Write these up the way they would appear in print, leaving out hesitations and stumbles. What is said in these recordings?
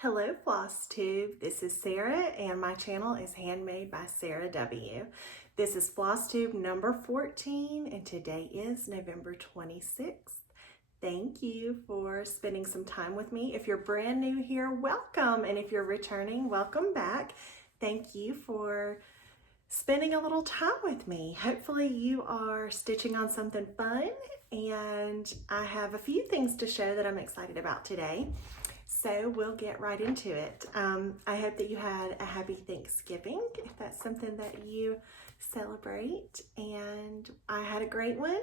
Hello Flosstube, this is Sarah and my channel is Handmade by Sarah W. This is Flosstube number 14 and today is November 26th. Thank you for spending some time with me. If you're brand new here, welcome, and if you're returning, welcome back. Thank you for spending a little time with me. Hopefully you are stitching on something fun, and I have a few things to show that I'm excited about today. So we'll get right into it. I hope that you had a happy Thanksgiving, if that's something that you celebrate, and I had a great one.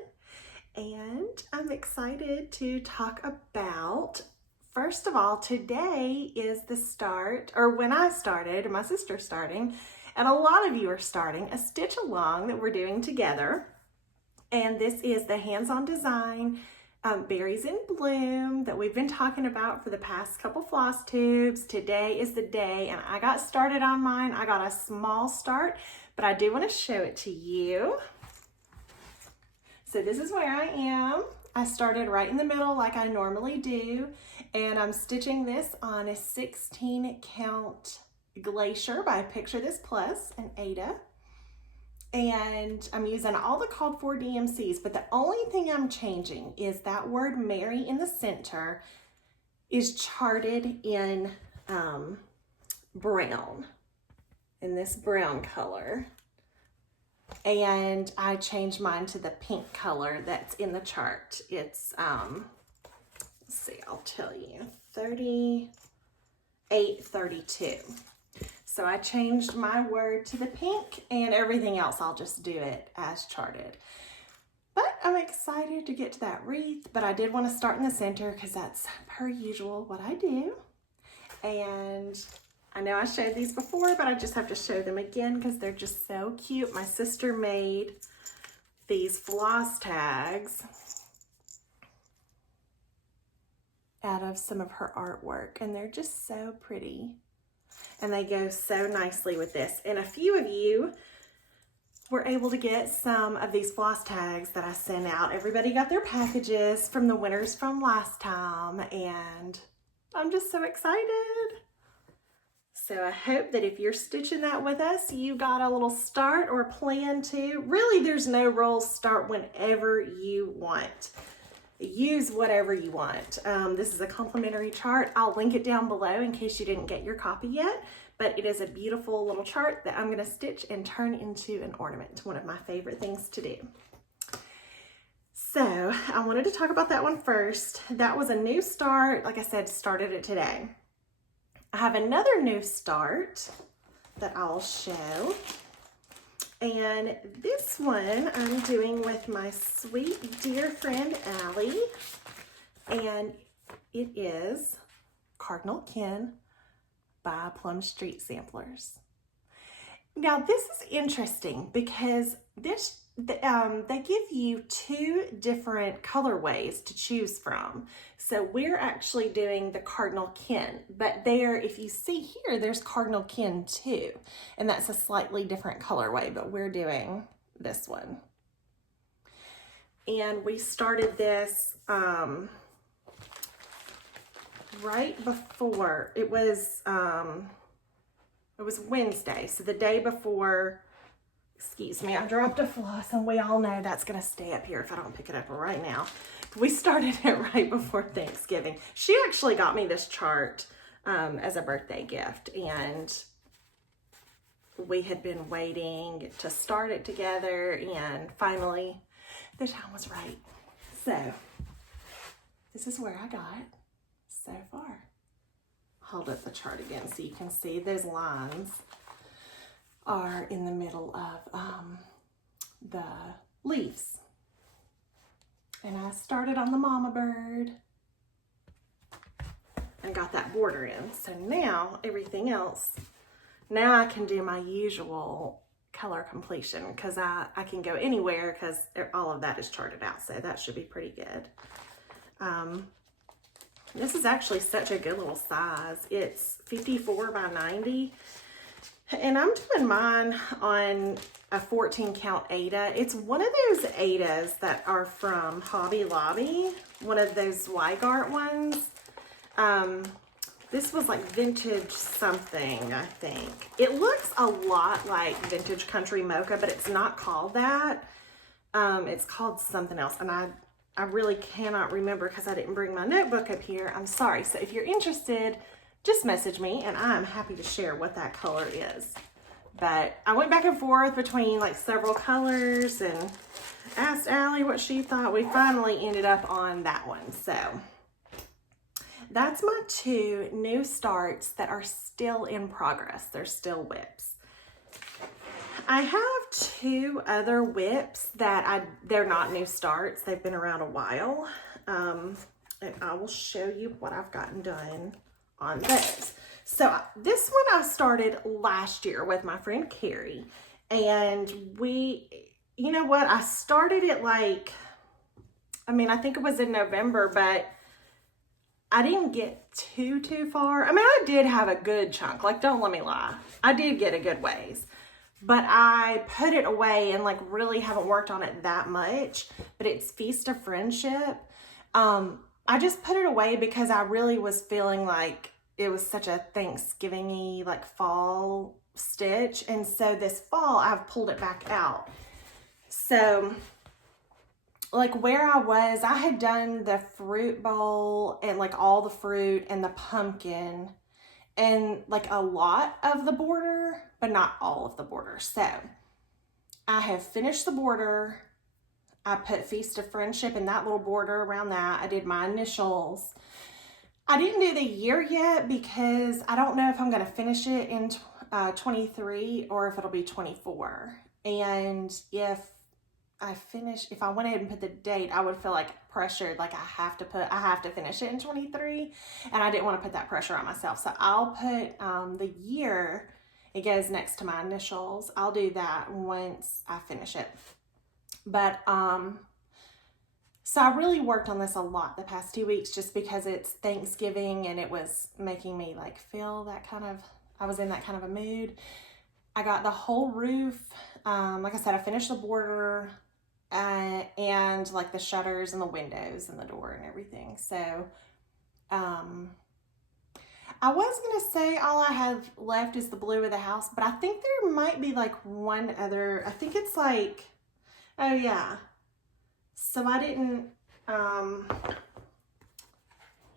And I'm excited to talk about, first of all, today is the start, or when I started, my sister's starting, and a lot of you are starting a stitch along that we're doing together. And this is the hands-on design berries in bloom that we've been talking about for the past couple floss tubes. Today is the day, and I got started on mine. I got a small start, but I do want to show it to you. So this is where I am. I started right in the middle like I normally do, and I'm stitching this on a 16 count Glacier by Picture This Plus and Ada. And I'm using all the called for DMCs, but the only thing I'm changing is that word Mary in the center is charted in brown, in this brown color. And I changed mine to the pink color that's in the chart. It's, let's see, I'll tell you, 3832. So I changed my word to the pink, and everything else I'll just do it as charted. But I'm excited to get to that wreath, but I did want to start in the center because that's per usual what I do. And I know I showed these before, but I just have to show them again because they're just so cute. My sister made these floss tags out of some of her artwork, and they're just so pretty. And they go so nicely with this. And a few of you were able to get some of these floss tags that I sent out. Everybody got their packages from the winners from last time, and I'm just so excited. So I hope that if you're stitching that with us, you got a little start or plan to. Really, there's no rules. Start whenever you want. Use whatever you want. This is a complimentary chart. I'll link it down below in case you didn't get your copy yet, but it is a beautiful little chart that I'm going to stitch and turn into an ornament. One of my favorite things to do. So I wanted to talk about that one first. That was a new start. Like I said, started it today. I have another new start that I'll show. And this one I'm doing with my sweet dear friend Allie, and it is Cardinal Kin by Plum Street Samplers. Now this is interesting because this they give you two different colorways to choose from. So we're actually doing the Cardinal Kin, but there, if you see here, there's Cardinal Kin 2, and that's a slightly different colorway, but we're doing this one. And we started this right before, it was Wednesday, so the day before. Excuse me, I dropped a floss, and we all know that's going to stay up here if I don't pick it up right now. We started it right before Thanksgiving. She actually got me this chart as a birthday gift, and we had been waiting to start it together, and finally the time was right. So this is where I got so far. Hold up the chart again so you can see those lines are in the middle of the leaves. And I started on the mama bird and got that border in. So now everything else, now I can do my usual color completion because I can go anywhere because all of that is charted out. So that should be pretty good. This is actually such a good little size. It's 54 by 90. And I'm doing mine on a 14 count Ada. It's one of those Adas that are from Hobby Lobby, one of those Weigart ones. This was like vintage something, I think. It looks a lot like vintage country mocha, but it's not called that. It's called something else, and I really cannot remember because I didn't bring my notebook up here. I'm sorry. So if you're interested, just message me, and I'm happy to share what that color is. But I went back and forth between like several colors and asked Allie what she thought. We finally ended up on that one. So that's my 2 new starts that are still in progress. They're still whips. I have 2 other whips that they're not new starts. They've been around a while. And I will show you what I've gotten done on those. So this one I started last year with my friend Carrie. And you know what? I started it like, I think it was in November, but I didn't get too far. I did have a good chunk. Like, don't let me lie. I did get a good ways. But I put it away and like really haven't worked on it that much. But it's Feast of Friendship. I just put it away because I really was feeling like it was such a Thanksgiving-y, like fall stitch. And so this fall, I've pulled it back out. So like where I was, I had done the fruit bowl and like all the fruit and the pumpkin and like a lot of the border, but not all of the border. So I have finished the border. I put Feast of Friendship in that little border around that. I did my initials. I didn't do the year yet because I don't know if I'm going to finish it in 23 or if it'll be 24. And if I went ahead and put the date, I would feel like pressured, like I have to finish it in 23, and I didn't want to put that pressure on myself. So I'll put the year, it goes next to my initials. I'll do that once I finish it. But so I really worked on this a lot the past 2 weeks just because it's Thanksgiving and it was making me like feel that kind of, I was in that kind of a mood. I got the whole roof. Like I said, I finished the border and like the shutters and the windows and the door and everything. So I was going to say all I have left is the blue of the house, but I think there might be like one other, I think it's like, oh yeah. So I didn't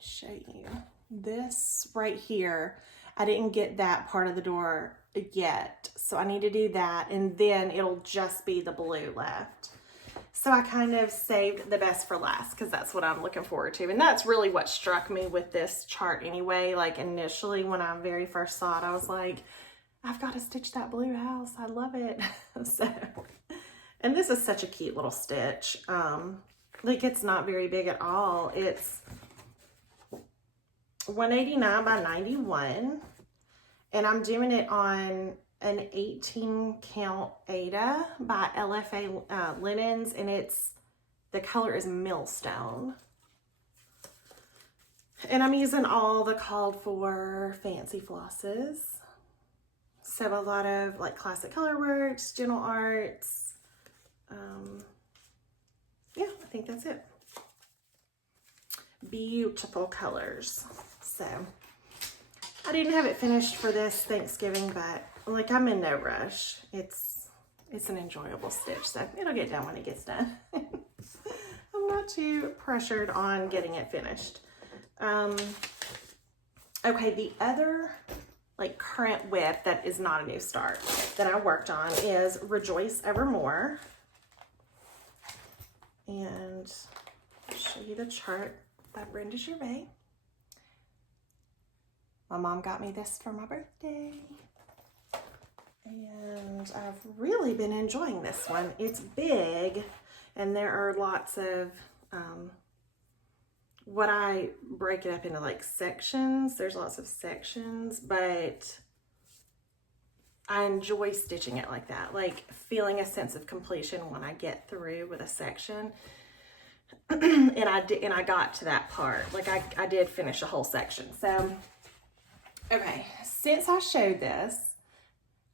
show you this right here. I didn't get that part of the door yet. So I need to do that, and then it'll just be the blue left. So I kind of saved the best for last because that's what I'm looking forward to. And that's really what struck me with this chart anyway. Like initially when I very first saw it, I was like, I've got to stitch that blue house. I love it. So, and this is such a cute little stitch. Like it's not very big at all. It's 189 by 91. And I'm doing it on an 18 count Aida by LFA Linens, and the color is Millstone. And I'm using all the called for fancy flosses. So a lot of like Classic Colorworks, Gentle Arts. Yeah, I think that's it. Beautiful colors. So I didn't have it finished for this Thanksgiving, but like I'm in no rush. It's an enjoyable stitch, so it'll get done when it gets done. I'm not too pressured on getting it finished. Okay, the other like current whip that is not a new start that I worked on is Rejoice Evermore. And I'll show you the chart by Brenda Gervais. My mom got me this for my birthday. And I've really been enjoying this one. It's big, and there are lots of, what I break it up into like sections. There's lots of sections, but I enjoy stitching it like that, like feeling a sense of completion when I get through with a section. and I got to that part. Like I did finish a whole section. So, okay, since I showed this,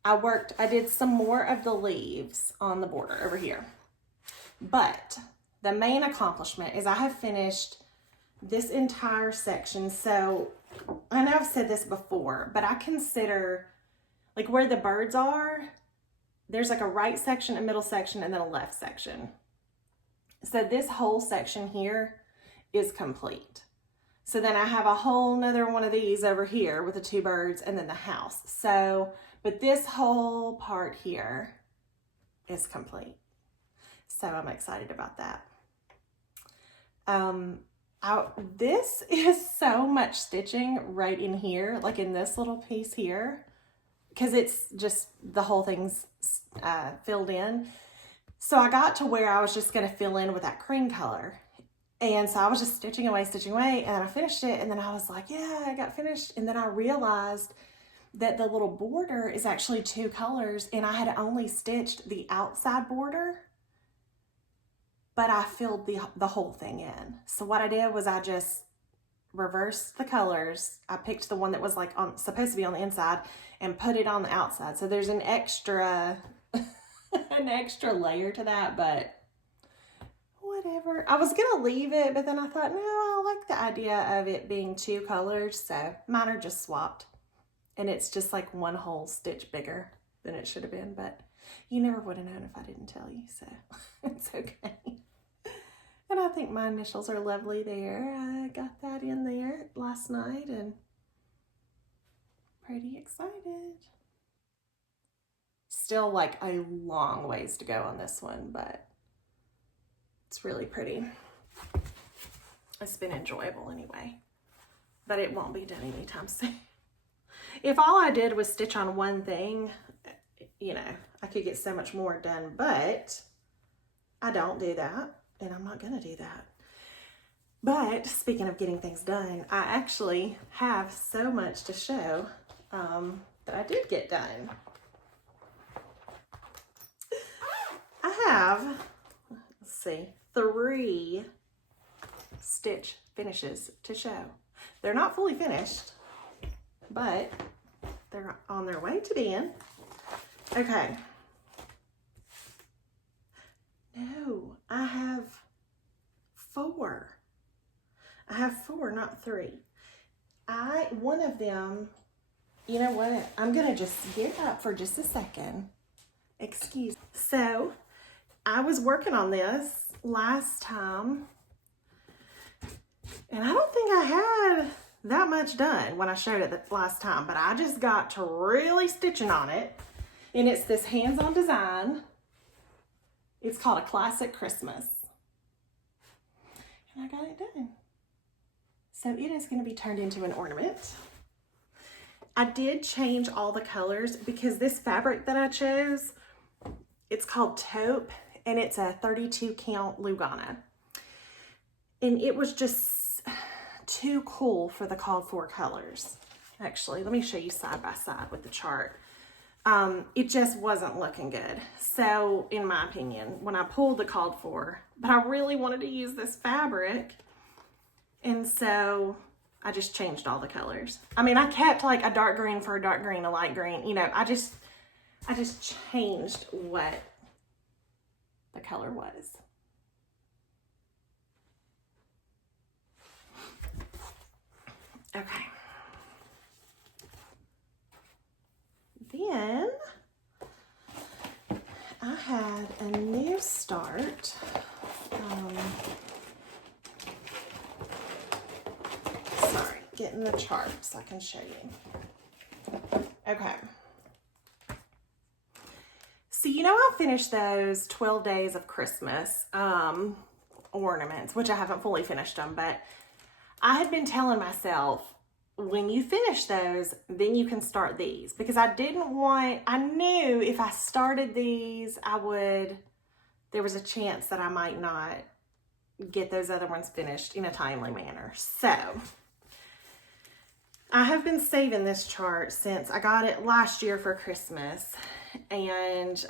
I did some more of the leaves on the border over here. But the main accomplishment is I have finished this entire section. So I know I've said this before, but I consider like where the birds are, there's like a right section, a middle section, and then a left section. So this whole section here is complete. So then I have a whole nother one of these over here with the two birds and then the house. So, but this whole part here is complete. So I'm excited about that. This is so much stitching right in here, like in this little piece here, because it's just the whole thing's filled in. So I got to where I was just going to fill in with that cream color. And so I was just stitching away, and then I finished it. And then I was like, yeah, I got finished. And then I realized that the little border is actually two colors, and I had only stitched the outside border, but I filled the whole thing in. So what I did was I just reversed the colors. I picked the one that was like supposed to be on the inside and put it on the outside. So there's an extra an extra layer to that, but whatever. I was gonna leave it, but then I thought, no, I like the idea of it being two colors, so mine are just swapped. And it's just like one whole stitch bigger than it should have been, but you never would have known if I didn't tell you, so it's okay. And I think my initials are lovely there. I got that in there last night and pretty excited. Still like a long ways to go on this one, but it's really pretty. It's been enjoyable anyway, but it won't be done anytime soon. If all I did was stitch on one thing, you know, I could get so much more done, but I don't do that, and I'm not gonna do that. But speaking of getting things done, I actually have so much to show that I did get done. I have, let's see, 3 stitch finishes to show. They're not fully finished, but they're on their way to the end. Okay. No, I have 4. I have 4, not 3. One of them, you know what? I'm gonna just get up for just a second. Excuse. So, I was working on this last time, and I don't think I had that much done when I showed it the last time, but I just got to really stitching on it. And it's this hands-on design. It's called A Classic Christmas. And I got it done. So it is going to be turned into an ornament. I did change all the colors because this fabric that I chose, it's called taupe, and it's a 32 count Lugana. And it was just too cool for the called for colors. Actually, let me show you side by side with the chart. It just wasn't looking good. So in my opinion, when I pulled the called for, but I really wanted to use this fabric. And so I just changed all the colors. I mean, I kept like a dark green for a dark green, a light green, you know, I just changed what the color was. Okay. Then I had a new start. Sorry, getting the chart so I can show you. Okay. So, you know, I finished those 12 days of Christmas ornaments, which I haven't fully finished them, but I had been telling myself, when you finish those, then you can start these, because I knew if I started these, there was a chance that I might not get those other ones finished in a timely manner. So I have been saving this chart since I got it last year for Christmas, and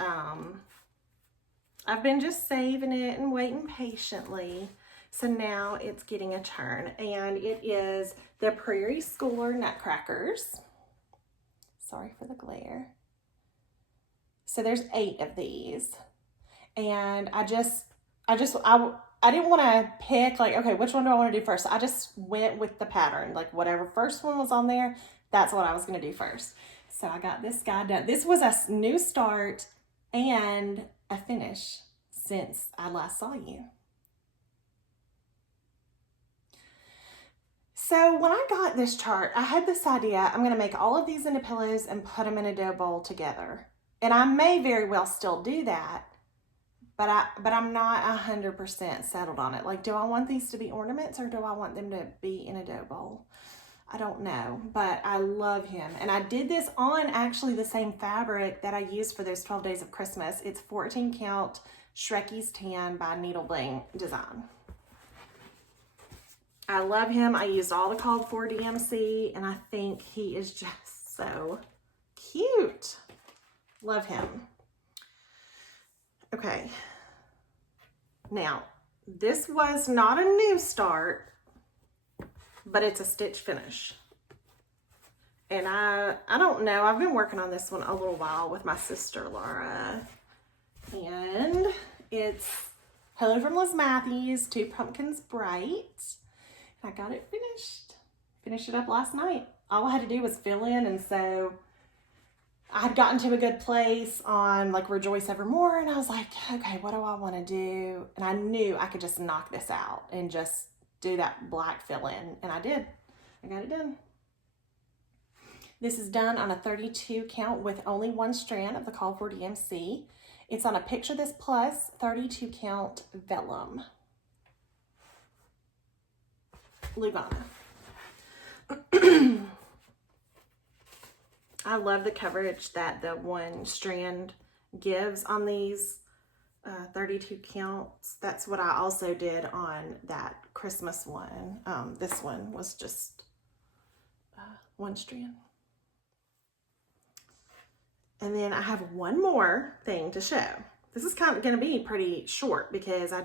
I've been just saving it and waiting patiently. So now it's getting a turn, and it is the Prairie Schooler Nutcrackers. Sorry for the glare. So there's 8 of these, and I I didn't want to pick like, okay, which one do I want to do first? I just went with the pattern. Like whatever first one was on there, that's what I was going to do first. So I got this guy done. This was a new start and a finish since I last saw you. So when I got this chart, I had this idea, I'm going to make all of these into pillows and put them in a dough bowl together. And I may very well still do that, but I'm not 100% settled on it. Like, do I want these to be ornaments or do I want them to be in a dough bowl? I don't know, but I love him. And I did this on actually the same fabric that I used for those 12 days of Christmas. It's 14 count Shrekie's Tan by Needle Bling Design. I love him. I used all the called for DMC and I think he is just so cute. Love him. Okay. Now, this was not a new start, but it's a stitch finish. And I don't know, I've been working on this one a little while with my sister, Laura. And it's Hello from Liz Matthews, Two Pumpkins Bright. I got it finished. Finished it up last night. All I had to do was fill in, and so I had gotten to a good place on like Rejoice Evermore, and I was like, okay, what do I want to do? And I knew I could just knock this out and just do that black fill in, and I did. I got it done. This is done on a 32 count with only one strand of the Call for DMC. It's on a Picture This Plus 32 count vellum. Lugana. I love the coverage that the one strand gives on these 32 counts. That's what I also did on that Christmas one. This one was just one strand. And then I have one more thing to show. This is kind of going to be pretty short because I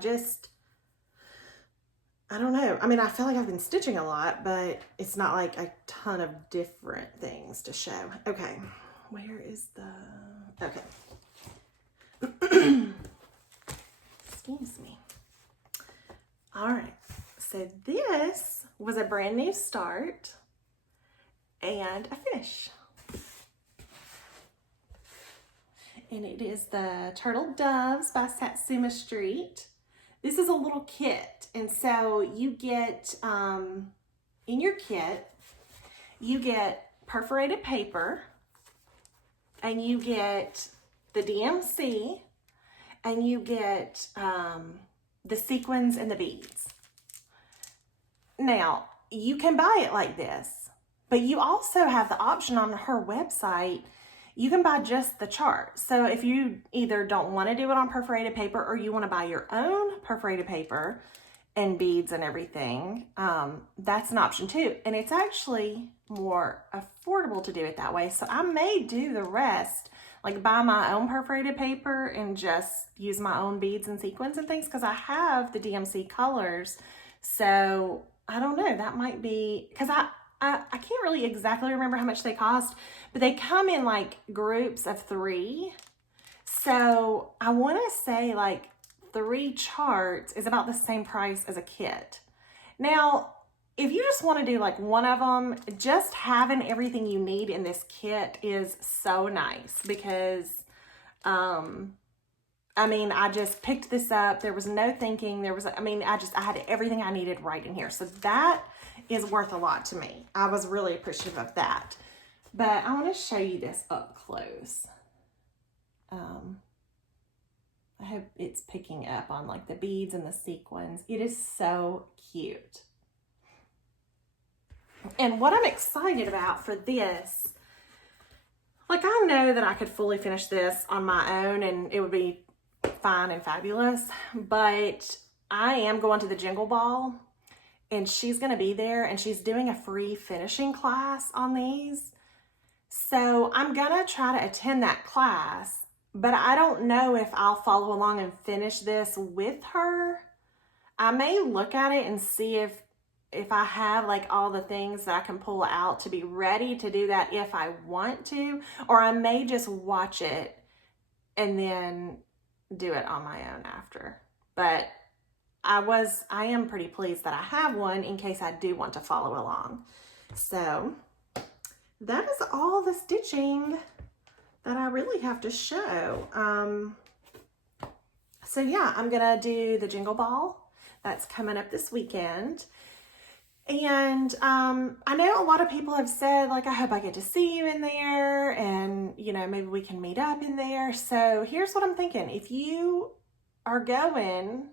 don't know. I mean, I feel like I've been stitching a lot, but it's not like a ton of different things to show. Okay, where is the, okay. Excuse me. All right, so this was a brand new start and a finish. And it is the Turtle Doves by Satsuma Street. This is a little kit, and so you get, in your kit, you get perforated paper, and you get the DMC, and you get the sequins and the beads. Now, you can buy it like this, but you also have the option on her website. You can buy just the chart. So if you either don't want to do it on perforated paper or you want to buy your own perforated paper and beads and everything, that's an option too. And it's actually more affordable to do it that way. So I may do the rest, like buy my own perforated paper and just use my own beads and sequins and things, because I have the DMC colors. So I don't know, that might be, because I can't really exactly remember how much they cost, but they come in like groups of 3. So I want to say like 3 charts is about the same price as a kit. Now, if you just want to do like one of them, just having everything you need in this kit is so nice because, I mean, I just picked this up. There was no thinking. I had everything I needed right in here. So that is worth a lot to me. I was really appreciative of that. But I want to show you this up close. I hope it's picking up on like the beads and the sequins. It is so cute. And what I'm excited about for this, like I know that I could fully finish this on my own and it would be fine and fabulous, but I am going to the Jingle Ball and she's going to be there and she's doing a free finishing class on these. So I'm going to try to attend that class, but I don't know if I'll follow along and finish this with her. I may look at it and see if I have like all the things that I can pull out to be ready to do that if I want to, or I may just watch it and then do it on my own after. But I am pretty pleased that I have one in case I do want to follow along. So that is all the stitching that I really have to show. So yeah, I'm gonna do the Jingle Ball. That's coming up this weekend. And I know a lot of people have said, like, I hope I get to see you in there, and, you know, maybe we can meet up in there. So here's what I'm thinking. If you are going,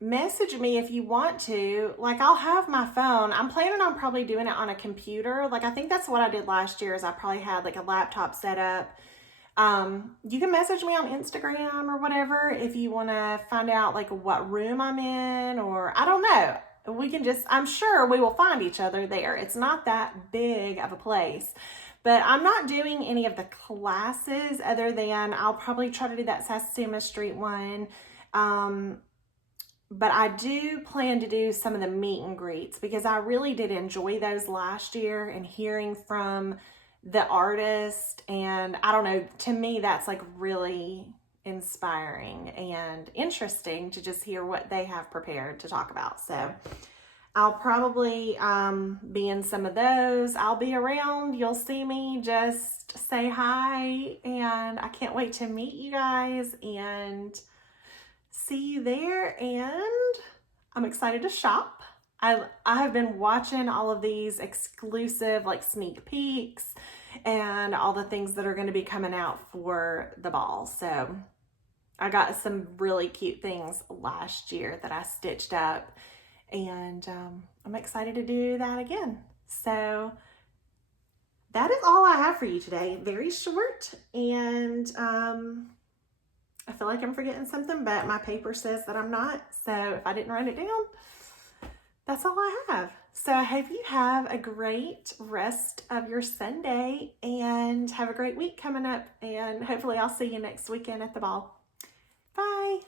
message me if you want to. Like, I'll have my phone. I'm planning on probably doing it on a computer. Like, I think that's what I did last year, is I probably had like a laptop set up. You can message me on Instagram or whatever if you want to find out like what room I'm in, or I don't know. We can just, I'm sure we will find each other there. It's not that big of a place. But I'm not doing any of the classes other than I'll probably try to do that Satsuma Street one. But I do plan to do some of the meet and greets because I really did enjoy those last year, and hearing from the artist, and I don't know, to me that's like really inspiring and interesting to just hear what they have prepared to talk about. So I'll probably be in some of those. I'll be around. You'll see me. Just say hi, and I can't wait to meet you guys and see you there. And I'm excited to shop. I have been watching all of these exclusive like sneak peeks and all the things that are going to be coming out for the ball. So I got some really cute things last year that I stitched up, and I'm excited to do that again. So that is all I have for you today. Very short, and I feel like I'm forgetting something, but my paper says that I'm not. So if I didn't write it down, that's all I have. So I hope you have a great rest of your Sunday and have a great week coming up. And hopefully I'll see you next weekend at the ball. Bye.